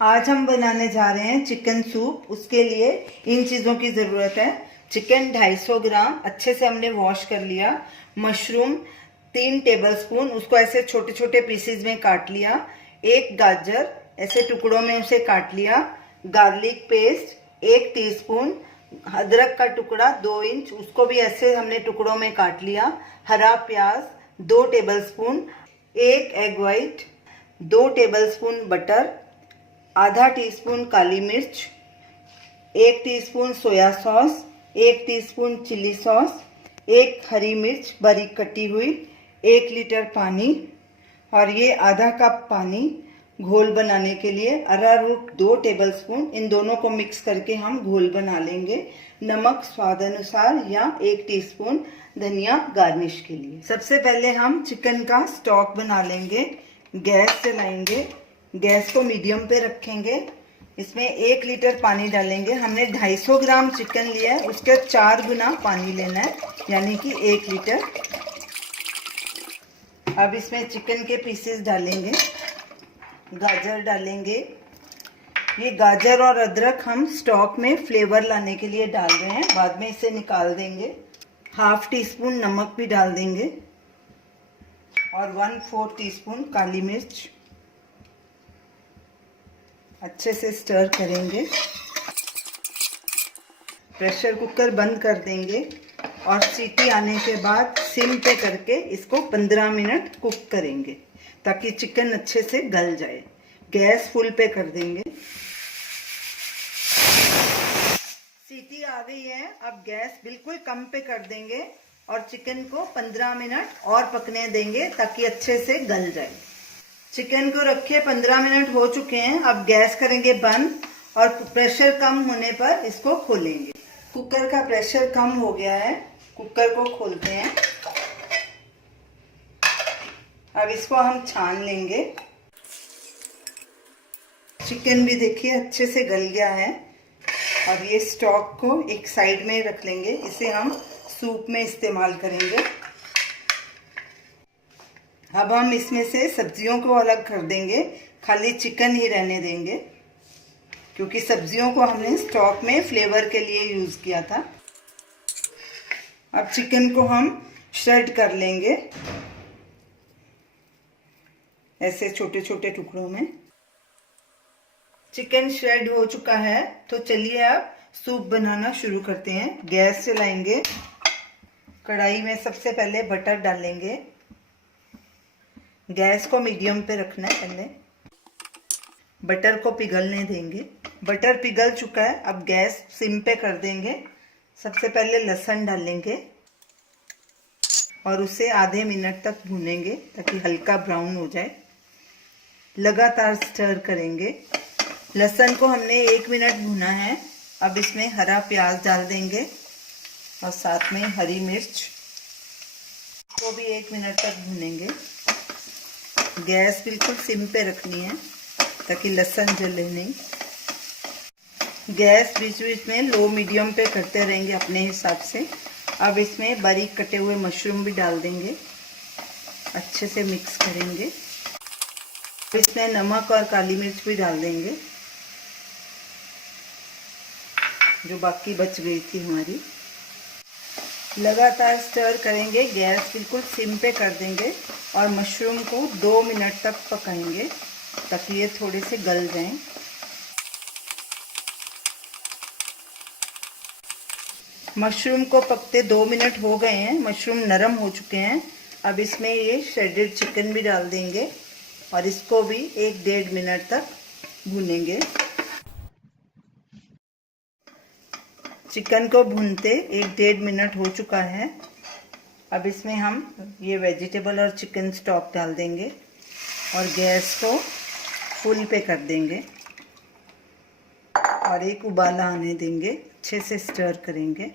आज हम बनाने जा रहे हैं चिकन सूप। उसके लिए इन चीज़ों की ज़रूरत है। चिकन 250 ग्राम अच्छे से हमने वॉश कर लिया। मशरूम 3 टेबलस्पून, उसको ऐसे छोटे छोटे पीसेस में काट लिया। एक गाजर ऐसे टुकड़ों में उसे काट लिया। Garlic paste 1 teaspoon. अदरक का टुकड़ा 2 इंच, उसको भी ऐसे हमने टुकड़ों में काट लिया। हरा प्याज 2 tablespoon. 1 egg white, 2 tablespoon butter, आधा टीस्पून काली मिर्च, 1 teaspoon soya sauce, 1 teaspoon chilli sauce, 1 हरी मिर्च बारीक कटी हुई, 1 लीटर पानी और ये आधा कप पानी घोल बनाने के लिए। अरारोट 2 टेबलस्पून, इन दोनों को मिक्स करके हम घोल बना लेंगे। नमक स्वाद अनुसार या 1 टीस्पून। धनिया गार्निश के लिए। सबसे पहले हम चिकन का स्टॉक बना लेंगे। गैस जलाएंगे, गैस को मीडियम पे रखेंगे। इसमें 1 लीटर पानी डालेंगे। हमने 250 ग्राम चिकन लिया है, उसके 4 गुना पानी लेना है, यानी कि 1 लीटर। अब इसमें चिकन के पीसेस डालेंगे, गाजर डालेंगे। ये गाजर और अदरक हम स्टॉक में फ्लेवर लाने के लिए डाल रहे हैं, बाद में इसे निकाल देंगे। हाफ टीस्पून नमक भी डाल देंगे और 1/4 टीस्पून काली मिर्च। अच्छे से स्टर करेंगे। प्रेशर कुकर बंद कर देंगे और सीटी आने के बाद सिम पे करके इसको 15 मिनट कुक करेंगे ताकि चिकन अच्छे से गल जाए। गैस फुल पे कर देंगे। सीटी आ गई है, अब गैस बिल्कुल कम पे कर देंगे और चिकन को 15 मिनट और पकने देंगे ताकि अच्छे से गल जाए। चिकन को रखे 15 मिनट हो चुके हैं। अब गैस करेंगे बंद और प्रेशर कम होने पर इसको खोलेंगे। कुकर का प्रेशर कम हो गया है, कुकर को खोलते हैं। अब इसको हम छान लेंगे। चिकन भी देखिए अच्छे से गल गया है। अब ये स्टॉक को एक साइड में रख लेंगे, इसे हम सूप में इस्तेमाल करेंगे। अब हम इसमें से सब्जियों को अलग कर देंगे, खाली चिकन ही रहने देंगे क्योंकि सब्जियों को हमने स्टॉक में फ्लेवर के लिए यूज़ किया था। अब चिकन को हम श्रेड कर लेंगे ऐसे छोटे छोटे टुकड़ों में। चिकन श्रेड हो चुका है, तो चलिए अब सूप बनाना शुरू करते हैं। गैस जलाएंगे। कढ़ाई में सबसे पहले बटर डालेंगे। गैस को मीडियम पे रखना है। पहले बटर को पिघलने देंगे। बटर पिघल चुका है, अब गैस सिम पे कर देंगे। सबसे पहले लहसुन डालेंगे और उसे आधे मिनट तक भूनेंगे ताकि हल्का ब्राउन हो जाए। लगातार स्टर करेंगे। लहसुन को हमने 1 मिनट भुना है। अब इसमें हरा प्याज डाल देंगे और साथ में हरी मिर्च को भी 1 मिनट तक भूनेंगे। गैस बिल्कुल सिम पे रखनी है ताकि लहसुन जले नहीं। गैस बीच बीच में लो मीडियम पे करते रहेंगे अपने हिसाब से। अब इसमें बारीक कटे हुए मशरूम भी डाल देंगे, अच्छे से मिक्स करेंगे। इसमें नमक और काली मिर्च भी डाल देंगे जो बाकी बच गई थी हमारी। लगातार स्टर करेंगे, गैस बिल्कुल सिम पे कर देंगे और मशरूम को 2 मिनट तक पकाएंगे ताकि ये थोड़े से गल जाएं। मशरूम को पकते 2 मिनट हो गए हैं, मशरूम नरम हो चुके हैं। अब इसमें ये श्रेडेड चिकन भी डाल देंगे और इसको भी 1-1.5 मिनट तक भूनेंगे। चिकन को भूनते 1-1.5 मिनट हो चुका है। अब इसमें हम ये वेजिटेबल और चिकन स्टॉक डाल देंगे और गैस को फुल पे कर देंगे और एक उबाला आने देंगे। अच्छे से स्टर करेंगे।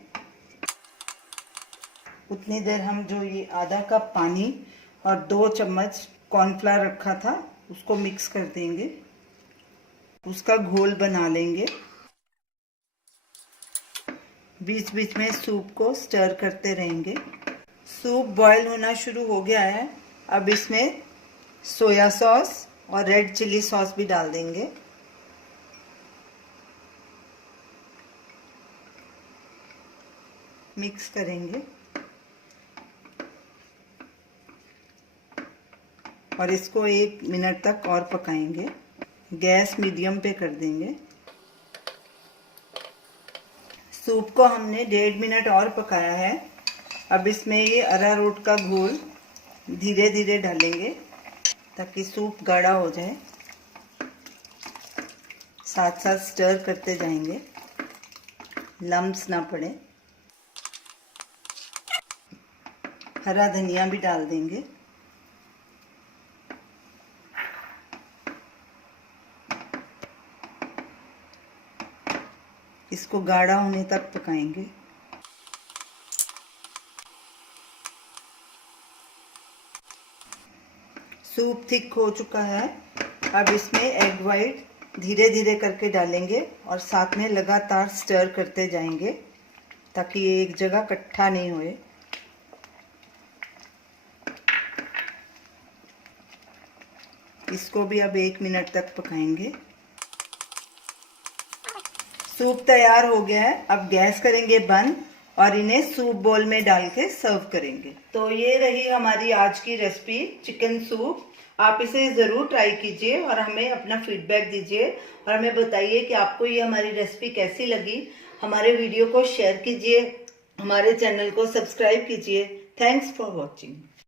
उतनी देर हम जो ये आधा कप पानी और 2 चम्मच कॉर्नफ्लावर रखा था उसको मिक्स कर देंगे, उसका घोल बना लेंगे। बीच बीच में सूप को स्टर करते रहेंगे। सूप बॉईल होना शुरू हो गया है। अब इसमें सोया सॉस और रेड चिली सॉस भी डाल देंगे। मिक्स करेंगे और इसको 1 मिनट तक और पकाएंगे। गैस मीडियम पे कर देंगे। सूप को हमने 1.5 मिनट और पकाया है। अब इसमें ये अरारोट का घोल धीरे धीरे डालेंगे ताकि सूप गाढ़ा हो जाए। साथ साथ स्टर करते जाएंगे, लम्स ना पड़े। हरा धनिया भी डाल देंगे। इसको गाढ़ा होने तक पकाएंगे। सूप थिक हो चुका है। अब इसमें एग वाइट धीरे धीरे करके डालेंगे और साथ में लगातार स्टर करते जाएंगे ताकि ये एक जगह इकट्ठा नहीं होए। इसको भी अब 1 मिनट तक पकाएंगे। सूप तैयार हो गया है। अब गैस करेंगे बंद और इन्हें सूप बोल में डाल के सर्व करेंगे। तो ये रही हमारी आज की रेसिपी चिकन सूप। आप इसे ज़रूर ट्राई कीजिए और हमें अपना फीडबैक दीजिए और हमें बताइए कि आपको ये हमारी रेसिपी कैसी लगी। हमारे वीडियो को शेयर कीजिए, हमारे चैनल को सब्सक्राइब कीजिए। Thanks for watching.